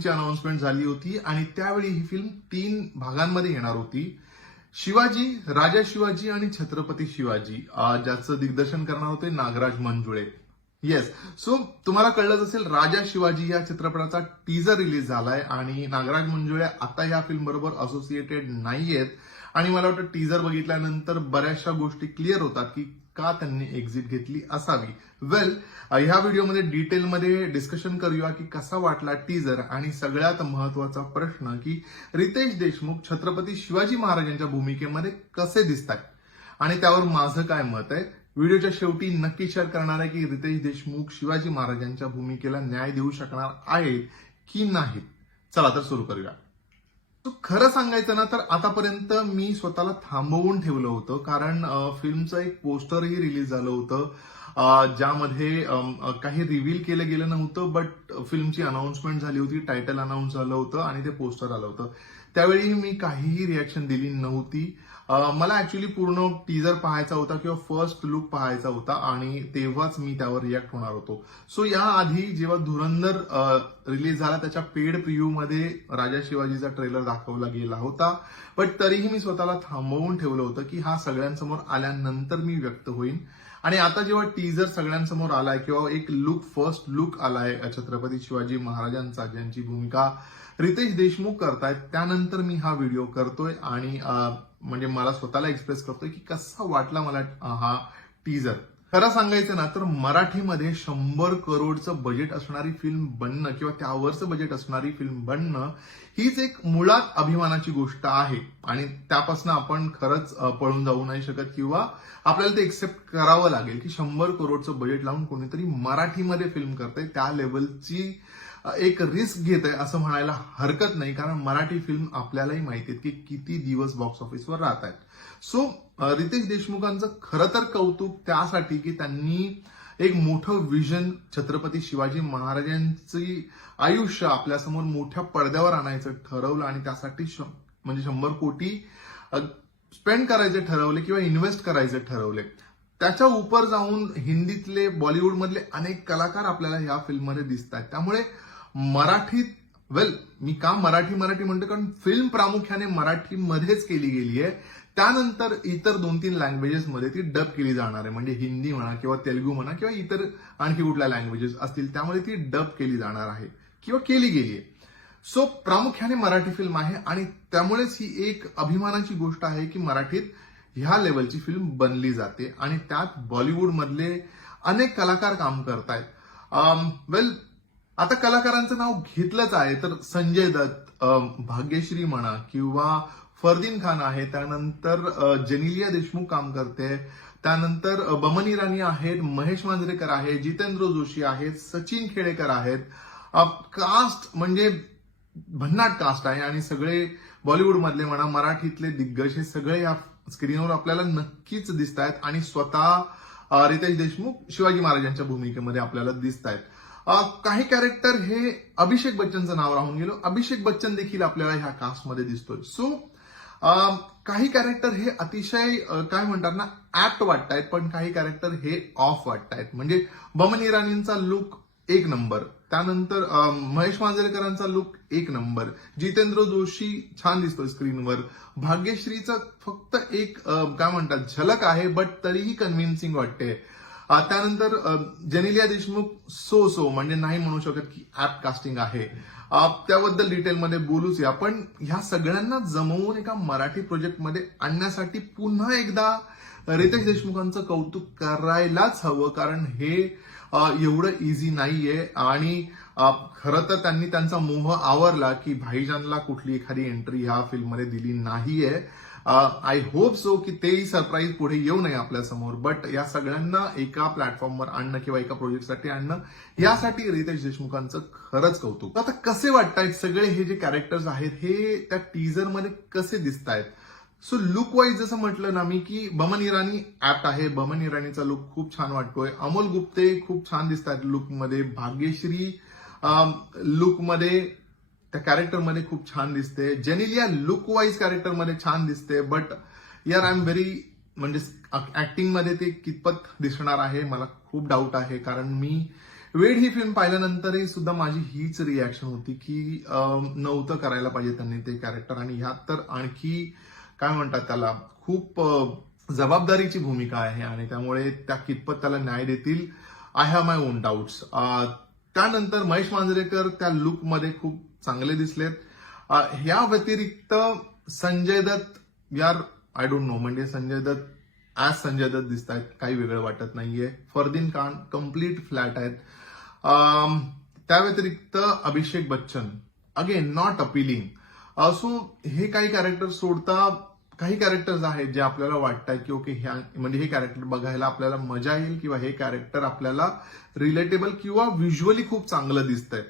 ची अनाउन्समेंट झाली होती आणि त्यावेळी ही फिल्म 3 भागांमध्ये येणार होती. शिवाजी, राजा शिवाजी आणि छत्रपती शिवाजी, ज्याचं दिग्दर्शन करणार होते नागराज मंजुळे. येस, सो तुम्हाला कळलंच असेल, राजा शिवाजी या चित्रपटाचा टीजर रिलीज झालाय आणि नागराज मंजुळे आता या फिल्म बरोबर असोसिएटेड नाहीयेत. आणि मला वाटतं टीजर बघितल्यानंतर बऱ्याचशा गोष्टी क्लिअर होतात की का त्यांनी एक्झिट घेतली असावी. वेल, ह्या व्हिडिओमध्ये डिटेलमध्ये डिस्कशन करूया की कसा वाटला टीजर आणि सगळ्यात महत्वाचा प्रश्न की रितेश देशमुख छत्रपती शिवाजी महाराजांच्या भूमिकेमध्ये कसे दिसतात आणि त्यावर माझं काय मत आहे. व्हिडिओच्या शेवटी नक्की शेअर करणार आहे की रितेश देशमुख शिवाजी महाराजांच्या भूमिकेला न्याय देऊ शकणार आहेत की नाही. चला तर सुरू करूया. खरं सांगायचं ना तर आतापर्यंत मी स्वतःला थांबवून ठेवलं होतं, कारण फिल्मचं एक पोस्टरही रिलीज झालं होतं ज्यामध्ये काही रिव्हील केलं गेलं नव्हतं, बट फिल्मची अनाउन्समेंट झाली होती, टायटल अनाउन्स झालं होतं आणि ते पोस्टर आलं होतं. त्यावेळी मी काहीही रिॲक्शन दिली नव्हती. मला ऍक्च्युली पूर्ण टीजर पाहायचा होता किंवा फर्स्ट लुक पाहायचा होता आणि तेव्हाच मी त्यावर रिॲक्ट होणार होतो. सो याआधी जेव्हा धुरंधर रिलीज झाला त्याच्या पेड प्रिव्ह्यू मध्ये राजा शिवाजीचा ट्रेलर दाखवला गेला होता, बट तरीही मी स्वतःला थांबवून ठेवलं होतं की हा सगळ्यांसमोर आल्यानंतर मी व्यक्त होईन. आणि आता जेव्हा टीजर सगळ्यांसमोर आलाय किंवा एक लुक, फर्स्ट लुक आलाय छत्रपती शिवाजी महाराजांचा, ज्यांची भूमिका रितेश देशमुख करतायत, त्यानंतर मी हा व्हिडिओ करतोय आणि म्हणजे मला स्वतःला एक्सप्रेस करतोय की कसा वाटला मला हा टीजर. खरं सांगायचं ना तर मराठीमध्ये 100 करोडचं बजेट असणारी फिल्म बनणं किंवा त्यावरचं बजेट असणारी फिल्म बनणं हीच एक मुळात अभिमानाची गोष्ट आहे आणि त्यापासून आपण खरंच पळून जाऊ नाही शकत किंवा आपल्याला ते एक्सेप्ट करावं लागेल की 100 करोडचं बजेट लावून कोणीतरी मराठीमध्ये फिल्म करतंय, त्या लेवलची एक रिस्क घेत आहे असं म्हणायला हरकत नाही, कारण मराठी फिल्म आपल्यालाही माहिती आहे की किती दिवस बॉक्स ऑफिसवर राहत आहेत. सो रितेश देशमुखांचं खरं तर कौतुक त्यासाठी की त्यांनी एक मोठं विजन छत्रपती शिवाजी महाराजांची आयुष्य आपल्यासमोर मोठ्या पडद्यावर आणायचं ठरवलं आणि त्यासाठी म्हणजे 100 कोटी स्पेंड करायचे ठरवले किंवा इन्व्हेस्ट करायचे ठरवले. त्याच्या उपर जाऊन हिंदीतले, बॉलिवूडमधले अनेक कलाकार आपल्याला या फिल्ममध्ये दिसत आहेत. त्यामुळे मराठीत, मी का मराठी म्हणतो कारण फिल्म प्रामुख्याने मराठीमध्येच केली गेली आहे. त्यानंतर इतर 2-3 लँग्वेजेसमध्ये ती डब केली जाणार आहे, म्हणजे हिंदी म्हणा किंवा तेलुगू म्हणा किंवा इतर आणखी कुठल्या लँग्वेजेस असतील त्यामुळे ती डब केली जाणार आहे किंवा केली गेली आहे. सो प्रामुख्याने मराठी फिल्म आहे आणि त्यामुळेच ही एक अभिमानाची गोष्ट आहे की मराठीत ह्या लेवलची फिल्म बनली जाते आणि त्यात बॉलिवूडमधले अनेक कलाकार काम करतायत. आता कलाकारांचं नाव घेतलंच आहे तर संजय दत्त, भाग्यश्री म्हणा किंवा फरदीन खान आहे, त्यानंतर जेनिलिया देशमुख काम करते, त्यानंतर बमन इराणी आहेत, महेश मांजरेकर आहे, जितेंद्र जोशी आहेत, सचिन खेडेकर आहेत. कास्ट म्हणजे भन्नाट कास्ट आहे आणि सगळे बॉलिवूडमधले म्हणा, मराठीतले दिग्गज हे सगळे या स्क्रीनवर आपल्याला नक्कीच दिसत आहेत आणि स्वतः रितेश देशमुख शिवाजी महाराजांच्या भूमिकेमध्ये आपल्याला दिसत आहेत. काही कॅरेक्टर हे अभिषेक बच्चनचं नाव राहून गेलो, अभिषेक बच्चन देखील आपल्याला ह्या कास्टमध्ये दिसतोय. सो काही कॅरेक्टर हे अतिशय काय म्हणतात ना ऍप्ट वाटतायत, पण काही कॅरेक्टर हे ऑफ वाटतायत. म्हणजे बमन इराणींचा लुक 1 नंबर, त्यानंतर महेश मांजरेकरांचा लुक 1 नंबर, जितेंद्र जोशी छान दिसतोय स्क्रीनवर, भाग्यश्रीचं फक्त एक काय म्हणतात झलक आहे बट तरीही कन्व्हिन्सिंग वाटते. त्यानंतर जेनिलिया देशमुख सो म्हणजे नाही म्हणू शकत की ऍप कास्टिंग आहे, त्याबद्दल डिटेलमध्ये बोलूच या. पण ह्या सगळ्यांना जमवून एका मराठी प्रोजेक्टमध्ये आणण्यासाठी पुन्हा एकदा रितेश देशमुखांचं कौतुक करायलाच हवं, कारण हे एवढं इझी नाहीये आणि खरं तर त्यांनी त्यांचा मोह आवरला की भाईजानला कुठली एखादी एंट्री ह्या फिल्ममध्ये दिली नाहीये. आय होप सो की तेही सरप्राईज पुढे येऊ नये आपल्यासमोर, बट या सगळ्यांना एका प्लॅटफॉर्मवर आणणं किंवा एका प्रोजेक्टसाठी आणणं यासाठी रितेश देशमुखांचं खरंच कौतुक. आता कसे वाटतायत सगळे हे जे कॅरेक्टर्स आहेत हे त्या टीजरमध्ये कसे दिसत आहेत. सो लुक वाईज जसं म्हटलं ना मी की बमन इराणी ऍप्ट आहे, बमन इराणीचा लुक खूप छान वाटतोय, अमोल गुप्ते खूप छान दिसत आहेत लुकमध्ये, भाग्यश्री लुकमध्ये त्या कॅरेक्टरमध्ये खूप छान दिसते, जेनिलिया लुक वाईज कॅरेक्टरमध्ये छान दिसते, बट यार आय एम व्हेरी म्हणजे ऍक्टिंगमध्ये ते कितपत दिसणार आहे मला खूप डाऊट आहे, कारण मी वेड ही फिल्म पाहिल्यानंतरही सुद्धा माझी हीच रिॲक्शन होती की नव्हतं करायला पाहिजे त्यांनी ते कॅरेक्टर, आणि ह्यात तर आणखी काय म्हणतात त्याला, खूप जबाबदारीची भूमिका आहे आणि त्यामुळे त्या कितपत त्याला न्याय देतील, I have my on doubts. त्यानंतर महेश मांजरेकर त्या लुकमध्ये खूप चांगले दिसलेत. ह्या व्यतिरिक्त संजय दत्त, यार आय डोंट नो, म्हणजे संजय दत्त ऍज संजय दत्त दिसत आहेत, काही वेगळं वाटत नाहीये. फरदीन खान कम्प्लीट फ्लॅट आहेत. त्या व्यतिरिक्त Abhishek Bachchan again not appealing. So हे काही कॅरेक्टर सोडता काही कॅरेक्टर्स आहेत जे आपल्याला वाटतात की ओके, ह्या म्हणजे हे कॅरेक्टर बघायला आपल्याला मजा येईल किंवा हे कॅरेक्टर आपल्याला रिलेटेबल किंवा व्हिज्युअली खूप चांगलं दिसतंय.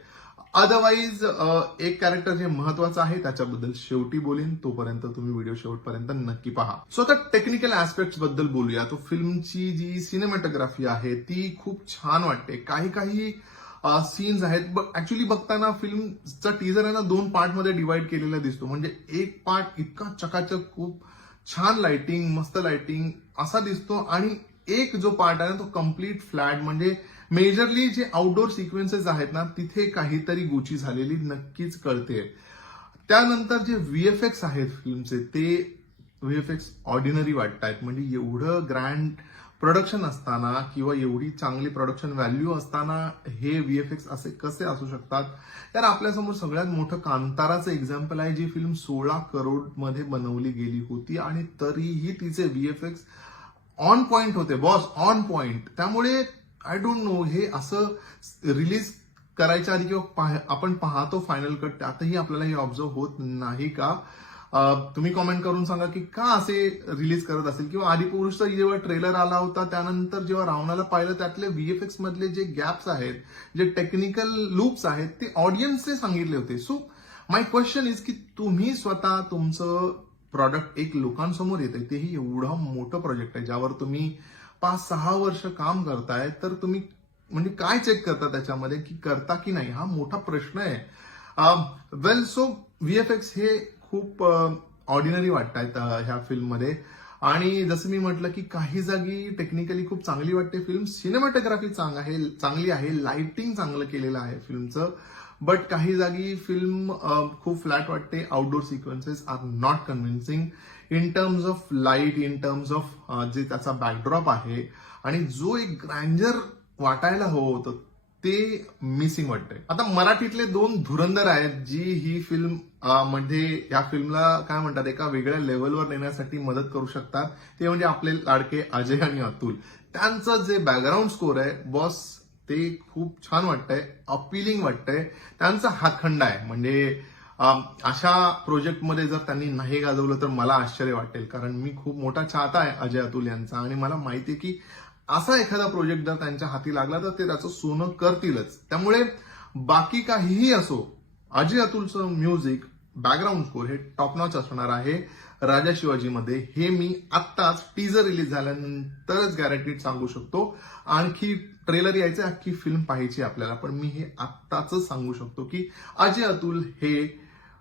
अदरवाईज एक कॅरेक्टर जे महत्वाचं आहे त्याच्याबद्दल शेवटी बोलीन, तोपर्यंत तुम्ही व्हिडिओ शेवटपर्यंत नक्की पहा. सो आता टेक्निकल ऍस्पेक्ट बद्दल बोलूया. तो फिल्मची जी सिनेमॅटोग्राफी आहे ती खूप छान वाटते. काही सीन्स आहेत, ऍक्च्युली बघताना फिल्मचा टीजर आहे ना 2 पार्टमध्ये डिवाइड केलेला दिसतो. म्हणजे एक पार्ट इतका चकाचक, खूप छान लाइटिंग, मस्त लाइटिंग असा दिसतो, आणि एक जो पार्ट आहे ना तो कम्प्लीट फ्लॅट, म्हणजे मेजरली जे आउटडोर सिक्वेन्सेस आहेत ना तिथे काहीतरी गोची झालेली नक्कीच कळते. त्यानंतर जे व्हीएफएक्स आहेत फिल्मचे, ते व्हीएफएक्स ऑर्डिनरी वाटतायत. म्हणजे एवढं ग्रँड प्रोडक्शन असताना किंवा एवढी चांगली प्रोडक्शन व्हॅल्यू असताना हे व्हीएफएक्स असे कसे असू शकतात. तर आपल्यासमोर सगळ्यात मोठं कांताराचं एक्झाम्पल आहे, जी फिल्म 16 करोड मध्ये बनवली गेली होती आणि तरीही तिचे व्हीएफएक्स ऑन पॉइंट होते बॉस, ऑन पॉइंट. त्यामुळे आय डोंट नो, हे असं रिलीज करायच्या आधी किंवा आपण पाहतो फायनल कट, त्यातही आपल्याला हे ऑब्झर्व होत नाही का? तुम्ही कॉमेंट करून सांगा की का असे रिलीज करत असेल. किंवा आदिपुरुषचा जेव्हा ट्रेलर आला होता त्यानंतर जेव्हा रावणाला पाहिलं, त्यातले व्हीएफएक्स मधले जे गॅप्स आहेत, जे टेक्निकल लूप्स आहेत, ते ऑडियन्सने सांगितले होते. सो माय क्वेश्चन इज की तुम्ही स्वतः तुमचं प्रॉडक्ट एक लोकांसमोर येते, तेही एवढं मोठं प्रोजेक्ट आहे ज्यावर तुम्ही 5-6 वर्ष काम करताय, तर तुम्ही म्हणजे काय चेक करता त्याच्यामध्ये की करता की नाही, हा मोठा प्रश्न आहे. वेल, सो व्हीएफएक्स हे खूप ऑर्डिनरी वाटतायत ह्या फिल्ममध्ये. आणि जसं मी म्हटलं की काही जागी टेक्निकली खूप चांगली वाटते फिल्म, सिनेमॅटोग्राफी चांगली आहे, लाइटिंग चांगलं केलेलं आहे फिल्मचं, बट काही जागी फिल्म खूप फ्लॅट वाटते. Outdoor sequences are not convincing in terms of light, in terms of जे त्याचा बॅकड्रॉप आहे आणि जो एक ग्रँजर वाटायला हवं होतं ते मिसिंग वाटतंय. आता मराठीतले 2 धुरंधर आहेत जी ही फिल्म मध्ये या फिल्मला काय म्हणतात एका वेगळ्या लेवलवर नेण्यासाठी मदत करू शकतात. ते म्हणजे आपले लाडके अजय आणि अतुल. त्यांचं जे बॅकग्राऊंड स्कोर आहे बॉस, ते खूप छान वाटतंय, अपिलिंग वाटतंय. त्यांचा हातखंडा आहे. म्हणजे अशा प्रोजेक्टमध्ये जर त्यांनी नाही गाजवलं तर मला आश्चर्य वाटेल, कारण मी खूप मोठा चाहता आहे अजय अतुल यांचा आणि मला माहिती आहे की असा एखादा प्रोजेक्ट जर त्यांच्या हाती लागला तर ते त्याचं सोनं करतीलच. त्यामुळे बाकी काहीही असो, अजय अतुलचं म्युझिक, बॅकग्राऊंड स्कोर हे टॉप नॉच असणार आहे राजा शिवाजीमध्ये. हे मी आत्ताच टीजर रिलीज झाल्यानंतरच गॅरंटीड सांगू शकतो. आणखी ट्रेलर यायचं, अख्खी फिल्म पाहायची आपल्याला, पण मी हे आत्ताच सांगू शकतो की अजय अतुल हे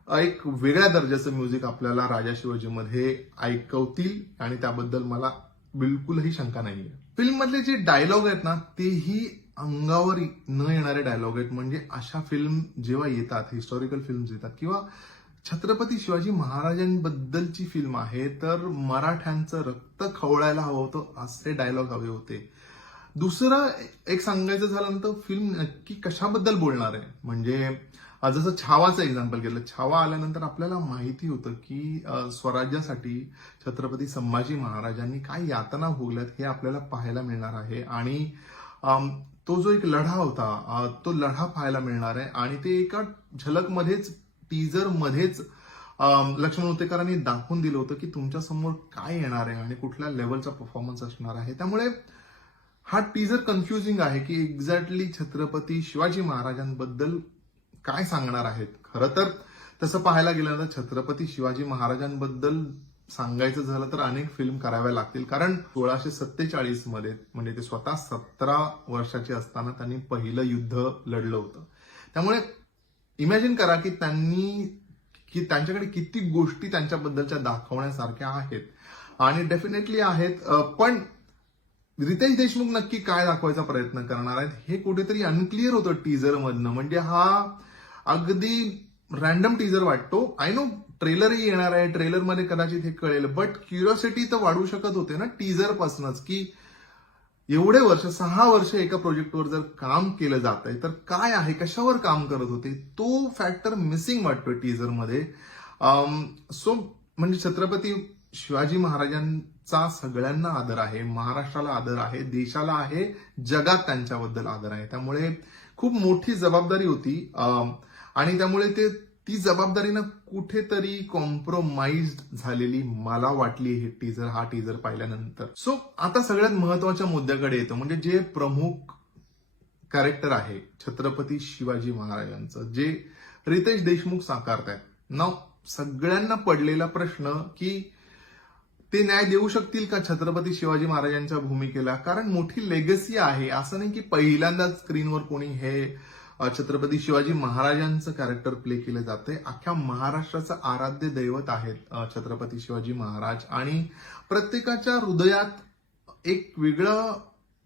एक वेगळ्या दर्जाचं म्युझिक आपल्याला राजा शिवाजीमध्ये ऐकवतील आणि त्याबद्दल मला बिलकुलही शंका नाहीये. फिल्म मधले जे डायलॉग आहेत ना तेही अंगावर न येणारे डायलॉग आहेत. म्हणजे अशा फिल्म जेव्हा येतात, हिस्टॉरिकल फिल्म येतात किंवा छत्रपती शिवाजी महाराजांबद्दलची फिल्म आहे, तर मराठ्यांचं रक्त खवळायला हवं होतं असे डायलॉग हवे होते. दुसरं एक सांगायचं झालं तर फिल्म नक्की कशाबद्दल बोलणार आहे. म्हणजे जसं छावाचं एक्झाम्पल घेतलं, छावा आल्यानंतर आपल्याला माहिती होतं की स्वराज्यासाठी छत्रपती संभाजी महाराजांनी काय यातना भोगल्यात हे आपल्याला पाहायला मिळणार आहे. आणि तो जो एक लढा होता तो लढा पाहायला मिळणार आहे. आणि ते एका झलकमध्येच, टीजर मध्येच लक्ष्मण उत्तेकरांनी दाखवून दिलं होतं की तुमच्या समोर काय येणार आहे आणि कुठल्या लेवलचा परफॉर्मन्स असणार आहे. त्यामुळे हा टीजर कन्फ्युजिंग आहे की एक्झॅक्टली छत्रपती शिवाजी महाराजांबद्दल काय सांगणार आहेत. खरं तर तसं पाहायला गेलं तर छत्रपती शिवाजी महाराजांबद्दल सांगायचं झालं तर अनेक फिल्म कराव्या लागतील. कारण 1647 मध्ये, म्हणजे ते स्वतः 17 वर्षाचे असताना त्यांनी पहिलं युद्ध लढलं होतं. त्यामुळे इमॅजिन करा की त्यांच्याकडे किती गोष्टी त्यांच्याबद्दलच्या दाखवण्यासारख्या आहेत. आणि डेफिनेटली आहेत, पण रितेश देशमुख नक्की काय दाखवायचा प्रयत्न करणार आहेत हे कुठेतरी अनक्लिअर होतं टीजर मधनं. म्हणजे हा अगदी रॅन्डम टीजर वाटतो. आय नो ट्रेलरही येणार आहे, ट्रेलरमध्ये कदाचित हे कळेल, बट क्युरिओसिटी तर वाढू शकत होते ना टीजर पासूनच, की एवढे वर्ष 6 वर्ष एका प्रोजेक्टवर जर काम केलं जात आहे तर काय आहे, कशावर काम करत होते, तो फॅक्टर मिसिंग वाटतोय टीजरमध्ये. सो म्हणजे छत्रपती शिवाजी महाराजांचा सगळ्यांना आदर आहे, महाराष्ट्राला आदर आहे, देशाला आहे, जगात त्यांच्याबद्दल आदर आहे. त्यामुळे खूप मोठी जबाबदारी होती आणि त्यामुळे ती जबाबदारीनं कुठेतरी कॉम्प्रोमाइज झालेली मला वाटली हा टीजर पाहिल्यानंतर. सो आता सगळ्यात महत्वाच्या मुद्द्याकडे येतो, म्हणजे जे प्रमुख कॅरेक्टर आहे छत्रपती शिवाजी महाराजांचं, जे रितेश देशमुख साकारतायत ना. सगळ्यांना पडलेला प्रश्न की ते न्याय देऊ शकतील का छत्रपती शिवाजी महाराजांच्या भूमिकेला, कारण मोठी लेगसी आहे. असं नाही की पहिल्यांदाच स्क्रीनवर कोणी हे छत्रपती शिवाजी महाराजांचं कॅरेक्टर प्ले केलं जातंय. अख्ख्या महाराष्ट्राचं आराध्य दैवत आहेत छत्रपती शिवाजी महाराज, आणि प्रत्येकाच्या हृदयात एक वेगळं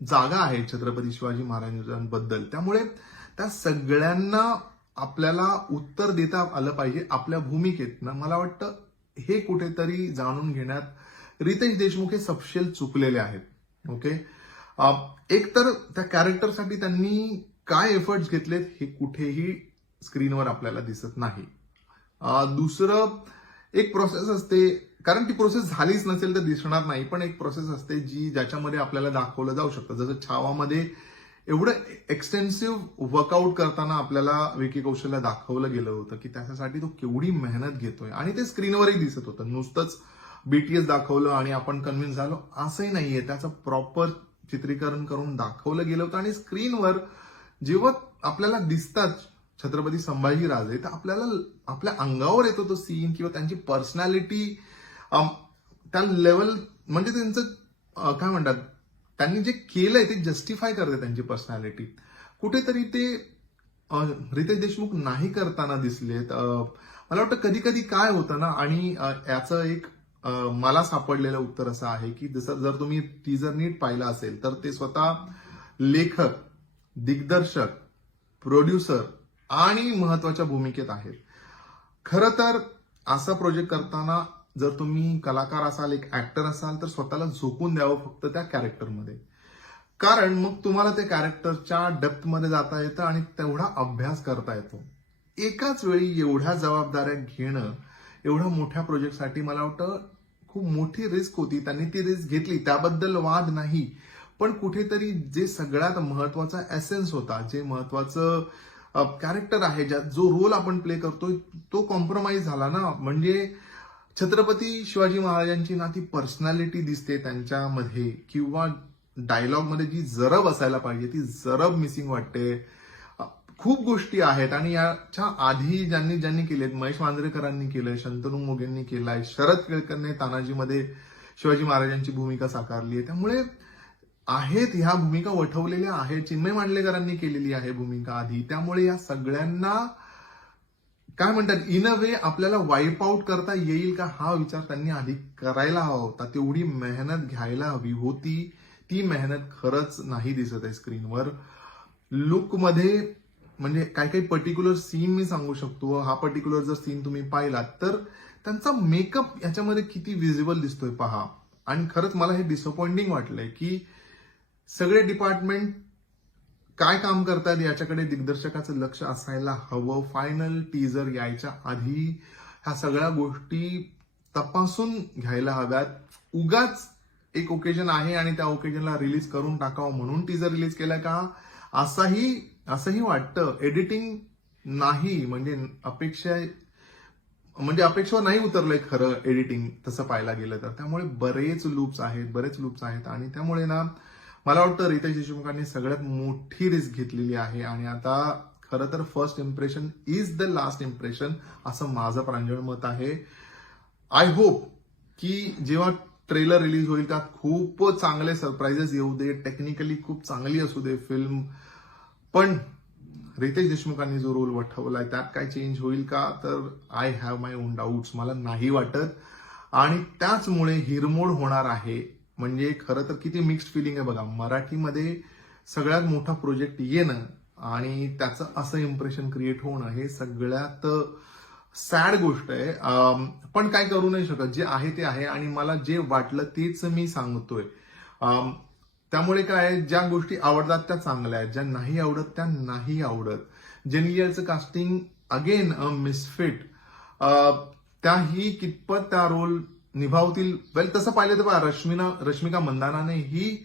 जागा आहे छत्रपती शिवाजी महाराजांबद्दल. त्यामुळे त्या सगळ्यांना आपल्याला उत्तर देता आलं पाहिजे आपल्या भूमिकेतनं. मला वाटतं हे कुठेतरी जाणून घेण्यात रितेश देशमुख हे सपशेल चुकलेले आहेत. ओके, एक तर त्या कॅरेक्टरसाठी त्यांनी काय एफर्ट्स घेतलेत हे कुठेही स्क्रीनवर आपल्याला दिसत नाही. दुसरं, एक प्रोसेस असते, कारण ती प्रोसेस झालीच नसेल तर दिसणार नाही, पण एक प्रोसेस असते ज्याच्यामध्ये आपल्याला दाखवलं जाऊ शकतं. जसं छावामध्ये एवढं एक्सटेन्सिव्ह वर्कआउट करताना आपल्याला विकी कौशलला दाखवलं गेलं होतं की त्याच्यासाठी तो केवढी मेहनत घेतोय, आणि ते स्क्रीनवरही दिसत होतं. नुसतंच बीटीएस दाखवलं आणि आपण कन्व्हिन्स झालो असंही नाहीये, त्याचं प्रॉपर चित्रीकरण करून दाखवलं गेलं होतं. आणि स्क्रीनवर जेव्हा आपल्याला दिसतात छत्रपती संभाजीराजे तर आपल्याला आपल्या अंगावर येतो तो सीन, किंवा त्यांची पर्सनॅलिटी त्या लेवल, म्हणजे त्यांचं काय म्हणतात, त्यांनी जे केलंय ते जस्टिफाय करते त्यांची पर्सनॅलिटी. कुठेतरी ते रितेश देशमुख नाही करताना दिसलेत. मला वाटतं कधी कधी काय होतं ना, आणि याचं एक मला सापडलेलं उत्तर असं आहे की जर तुम्ही टीजर नीट पाहिला असेल तर ते स्वतः लेखक, दिग्दर्शक, प्रोड्युसर आणि महत्वाच्या भूमिकेत आहेत. खरं तर असा प्रोजेक्ट करताना जर तुम्ही कलाकार असाल, एक ऍक्टर असाल, तर स्वतःला झोकून द्यावं फक्त त्या कॅरेक्टरमध्ये, कारण मग तुम्हाला त्या कॅरेक्टरच्या डेप्थमध्ये जाता येतं आणि तेवढा अभ्यास करता येतो. एकाच वेळी एवढ्या जबाबदाऱ्या घेणं एवढ्या मोठ्या प्रोजेक्टसाठी मला वाटतं खूप मोठी रिस्क होती. त्यांनी ती रिस्क घेतली, त्याबद्दल वाद नाही, पण कुठेतरी जे सगळ्यात महत्वाचा एसेन्स होता, जे महत्वाचं कॅरेक्टर आहे, जो रोल आपण प्ले करतोय तो कॉम्प्रोमाइज झाला ना. म्हणजे छत्रपती शिवाजी महाराजांची ना ती पर्सनॅलिटी दिसते त्यांच्यामध्ये, किंवा डायलॉगमध्ये जी जरब असायला पाहिजे ती जरब मिसिंग वाटते. खूप गोष्टी आहेत, आणि याच्या आधी ज्यांनी केलेत, महेश मांजरेकरांनी केलंय, शंतनू मोगेंनी केलाय, शरद केळकरने तानाजीमध्ये शिवाजी महाराजांची भूमिका साकारली आहे. त्यामुळे आहेत ह्या भूमिका वठवलेल्या आहेत, चिन्मय मांडलेकरांनी केलेली आहे भूमिका आधी. त्यामुळे या सगळ्यांना काय म्हणतात, इन अ वे आपल्याला वाईप आउट करता येईल का हा विचार त्यांनी आधी करायला हवा होता. तेवढी मेहनत घ्यायला हवी होती. ती मेहनत खरंच नाही दिसत आहे स्क्रीनवर. लुकमध्ये म्हणजे काही पर्टिक्युलर सीन मी सांगू शकतो. हा पर्टिक्युलर जर सीन तुम्ही पाहिलात तर त्यांचा मेकअप याच्यामध्ये किती विजिबल दिसतोय पहा. आणि खरंच मला हे डिसअपॉइंटिंग वाटलंय की सगळे डिपार्टमेंट काय काम करतात याच्याकडे दिग्दर्शकाचं लक्ष असायला हवं. फायनल टीजर यायच्या आधी ह्या सगळ्या गोष्टी तपासून घ्यायला हव्यात. उगाच एक ओकेजन आहे आणि त्या ओकेजनला रिलीज करून टाकावं म्हणून टीजर रिलीज केला का असंही वाटतं. एडिटिंग नाही, म्हणजे अपेक्षेवर नाही उतरलंय खरं एडिटिंग तसं पाहायला गेलं तर. त्यामुळे बरेच लूप्स आहेत आणि त्यामुळे ना मला वाटतं रितेश देशमुखांनी सगळ्यात मोठी रिस्क घेतलेली आहे. आणि आता खरं तर first impression is the last impression असं माझं प्रांजळ मत आहे. आय होप की जेव्हा ट्रेलर रिलीज होईल त्यात खूप चांगले सरप्राइजेस येऊ दे, टेक्निकली खूप चांगली असू दे फिल्म, पण रितेश देशमुखांनी जो रोल वठवलाय त्यात काय चेंज होईल का, तर I have my on doubts. मला नाही वाटत, आणि त्याचमुळे हिरमोड होणार आहे म्हणजे खरं तर किती मिक्स्ड फिलिंग आहे बघा. मराठीमध्ये सगळ्यात मोठा प्रोजेक्ट येणं आणि त्याचं असं इम्प्रेशन क्रिएट होणं हे सगळ्यात सॅड गोष्ट आहे. पण काय करू नाही शकत, जे आहे ते आहे आणि मला जे वाटलं तेच मी सांगतोय. त्यामुळे काय, ज्या गोष्टी आवडतात त्या चांगल्या आहेत, ज्या नाही आवडत त्या नाही आवडत. जेनिलियाचं कास्टिंग अगेन मिसफिट. त्याही कितपत त्या रोल निभावतील, वेल तसं पाहिलं तर पहा, रश्मिका मंदानाने ही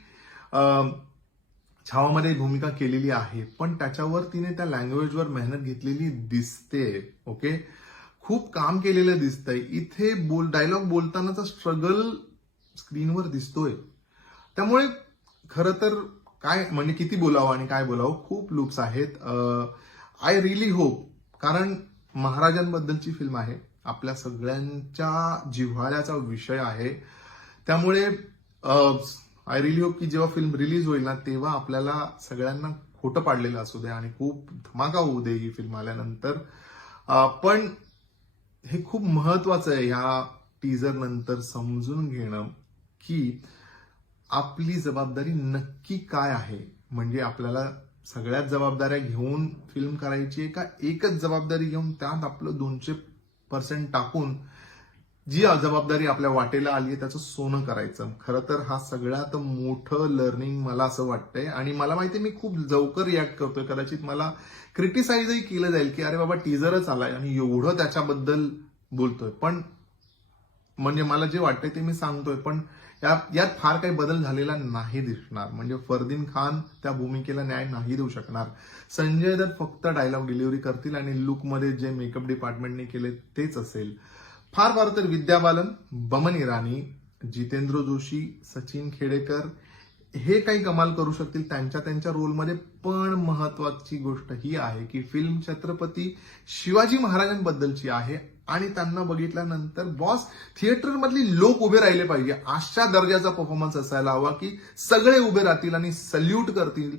छावामध्ये भूमिका केलेली आहे, पण त्याच्यावर तिने त्या लँग्वेजवर मेहनत घेतलेली दिसते. ओके, खूप काम केलेलं दिसतंय इथे. डायलॉग बोलतानाचा स्ट्रगल स्क्रीनवर दिसतोय. त्यामुळे खरं तर काय म्हणजे किती बोलावं आणि काय बोलावं, खूप लूप्स आहेत. आय रिअली होप, कारण महाराजांबद्दलची फिल्म आहे, आपल्या सगळ्यांच्या जिव्हाळ्याचा विषय आहे. त्यामुळे आय रिअली होप की जेव्हा फिल्म रिलीज होईल ना, तेव्हा आपल्याला सगळ्यांना खोटं पाडलेलं असू दे आणि खूप धमाका होऊ दे ही फिल्म आल्यानंतर. पण हे खूप महत्वाचं आहे ह्या टीजर नंतर समजून घेणं की आपली जबाबदारी नक्की काय आहे. म्हणजे आपल्याला सगळ्याच जबाबदाऱ्या घेऊन फिल्म करायची आहे का एकच जबाबदारी घेऊन त्यात आपलं 200% टाकून जी जबाबदारी आपल्या वाटेला आली आहे त्याचं सोनं करायचं. खरं तर हा सगळ्यात मोठं लर्निंग मला असं वाटतंय. आणि मला माहितीये मी खूप लवकर रिॲक्ट करतोय, कदाचित मला क्रिटिसाइजही केलं जाईल की अरे बाबा टीजरच आलाय आणि एवढं त्याच्याबद्दल बोलतोय. पण म्हणजे मला जे वाटतंय ते मी सांगतोय, पण यात फार काही बदल झालेला नाही दिसणार. म्हणजे फरदीन खान त्या भूमिकेला न्याय नाही देऊ शकणार. संजय दत्त फक्त डायलॉग डिलिव्हरी करतील आणि लुकमध्ये जे मेकअप डिपार्टमेंटने केले तेच असेल. फार फार तर विद्या बालन, बमन इराणी, जितेंद्र जोशी, सचिन खेडेकर हे काही कमाल करू शकतील त्यांच्या त्यांच्या रोलमध्ये. पण महत्वाची गोष्ट ही आहे की फिल्म छत्रपती शिवाजी महाराजांबद्दलची आहे आणि त्यांना बघितल्यानंतर बॉस थिएटरमधली लोक उभे राहिले पाहिजे. अशा दर्जाचा परफॉर्मन्स असायला हवा की सगळे उभे राहतील आणि सल्यूट करतील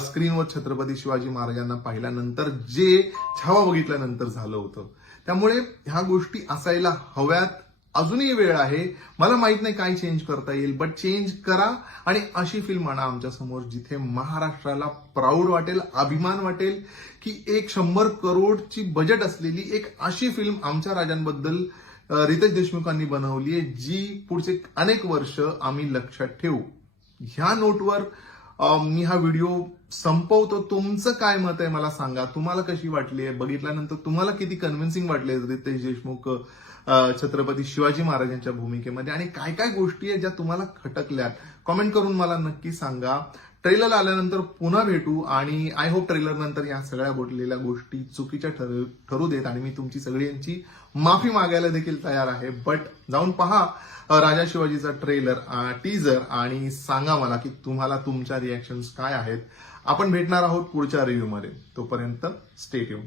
स्क्रीनवर छत्रपती शिवाजी महाराजांना पाहिल्यानंतर, जे छावा बघितल्यानंतर झालं होतं. त्यामुळे ह्या गोष्टी असायला हव्यात. अजूनही वेळ आहे. मला माहित नाही काय चेंज करता येईल, बट चेंज करा आणि अशी फिल्म आणा आमच्या समोर जिथे महाराष्ट्राला प्राऊड वाटेल, अभिमान वाटेल की एक 100 करोडची बजेट असलेली एक अशी फिल्म आमच्या राजांबद्दल रितेश देशमुखांनी बनवली आहे, जी पुढचे अनेक वर्ष आम्ही लक्षात ठेवू. ह्या नोटवर मी हा व्हिडिओ संपवतो. तुमचं काय मत आहे मला सांगा. तुम्हाला कशी वाटली आहे, बघितल्यानंतर तुम्हाला किती कन्व्हिन्सिंग वाटले रितेश देशमुख छत्रपती शिवाजी महाराजांच्या भूमिकेमध्ये, आणि काय काय गोष्टी आहेत ज्या तुम्हाला खटकल्यात कॉमेंट करून मला नक्की सांगा. ट्रेलर आल्यानंतर पुन्हा भेटू आणि आय होप ट्रेलर नंतर या सगळ्या बोललेल्या गोष्टी चुकीच्या ठरू देत आणि मी तुमची सगळ्यांची माफी मागायला देखील तयार आहे. बट जाऊन पहा राजा शिवाजीचा टीजर आणि सांगा मला की तुम्हाला तुमच्या रिॲक्शन्स काय आहेत. आपण भेटणार आहोत पुढच्या रिव्ह्यू मध्ये. तोपर्यंत स्टे ट्यून.